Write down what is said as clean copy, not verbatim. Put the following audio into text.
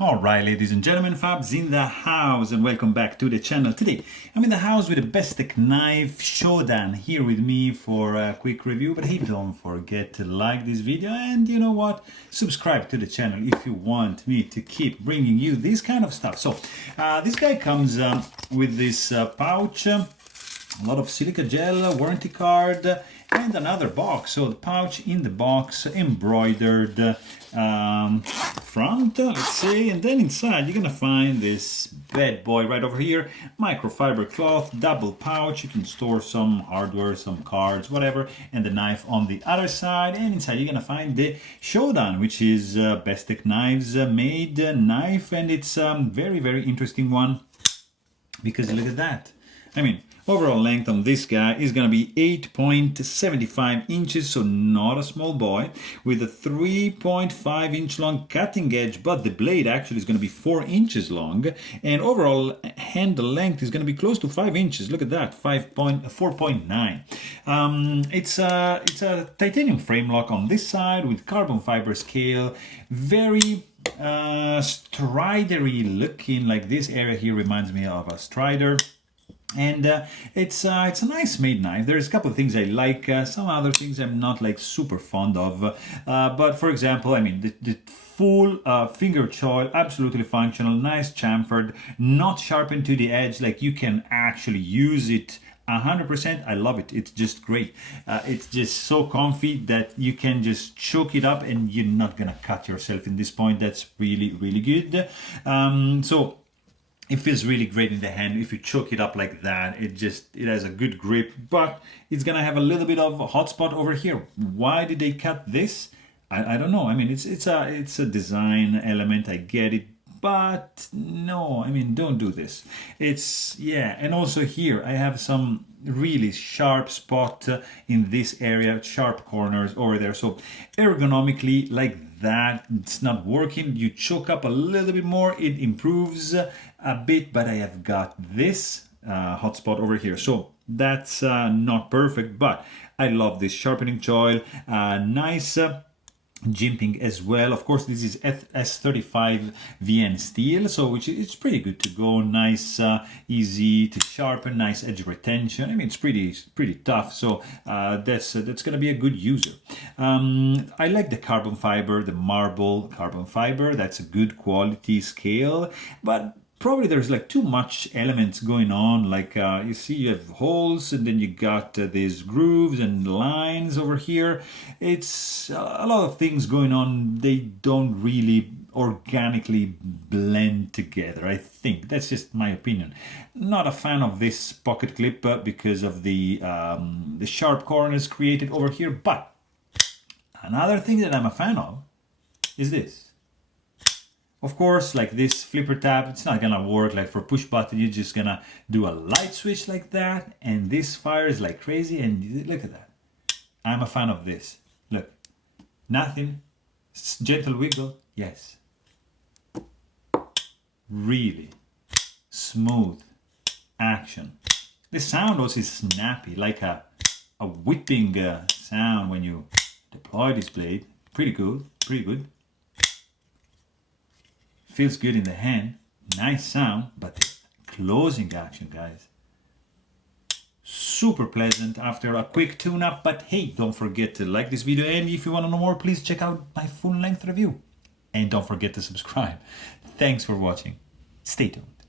Alright, ladies and gentlemen, Fabs in the house, and welcome back to the channel. Today I'm in the house with a Bestech knife Shodan here with me for a quick review. But hey, don't forget to like this video, and you know what, subscribe to the channel if you want me to keep bringing you this kind of stuff. So this guy comes with this pouch, a lot of silica gel, warranty card, and another box. So the pouch in the box, embroidered front, let's see, and then inside you're gonna find this bad boy right over here, microfiber cloth, double pouch. You can store some hardware, some cards, whatever, and the knife on the other side. And inside you're gonna find the Shodan, which is Bestech Knives made knife, and it's very, very interesting one because look at that. I mean, overall length on this guy is going to be 8.75 inches, so not a small boy, with a 3.5 inch long cutting edge, but the blade actually is going to be 4 inches long, and overall handle length is going to be close to 5 inches. Look at that, 4.9. It's a titanium frame lock on this side with carbon fiber scale, very stridery looking. Like this area here reminds me of a strider. And it's a nice made knife. There's a couple of things I like, some other things I'm not like super fond of. But for example, I mean, the full finger choil, absolutely functional, nice chamfered, not sharpened to the edge. Like you can actually use it 100%. I love it. It's just great. It's just so comfy that you can just choke it up and you're not gonna cut yourself in this point. That's really, really good. So it feels really great in the hand. If you choke it up like that, it has a good grip, but it's gonna have a little bit of a hot spot over here. Why did they cut this? I don't know. I mean, it's a design element. I get it, but no. I mean, don't do this. Yeah, and also here I have some really sharp spot in this area, sharp corners over there. So ergonomically, like that, it's not working. You choke up a little bit more, it improves a bit, but I have got this hot spot over here. So that's not perfect, but I love this sharpening choil. Nice jimping as well. Of course, this is S35 VN steel, so which it's pretty good to go. Nice, easy to sharpen, nice edge retention. I mean, it's pretty tough. So that's gonna be a good user. I like the carbon fiber, the marble carbon fiber. That's a good quality scale, but probably there's like too much elements going on. Like you see, you have holes, and then you got these grooves and lines over here. It's a lot of things going on. They don't really organically blend together. I think that's just my opinion. Not a fan of this pocket clip because of the sharp corners created over here. But another thing that I'm a fan of is this. Of course, like this flipper tab, it's not gonna work like for push button. You're just gonna do a light switch like that, and this fires like crazy. And look at that. I'm a fan of this. Look, nothing, gentle wiggle, yes. Really smooth action. The sound also is snappy, like a whipping sound when you deploy this blade. Pretty good, pretty good. Feels good in the hand, nice sound, but the closing action, guys, super pleasant after a quick tune-up. But hey, don't forget to like this video, and if you want to know more, please check out my full-length review. And don't forget to subscribe. Thanks for watching. Stay tuned.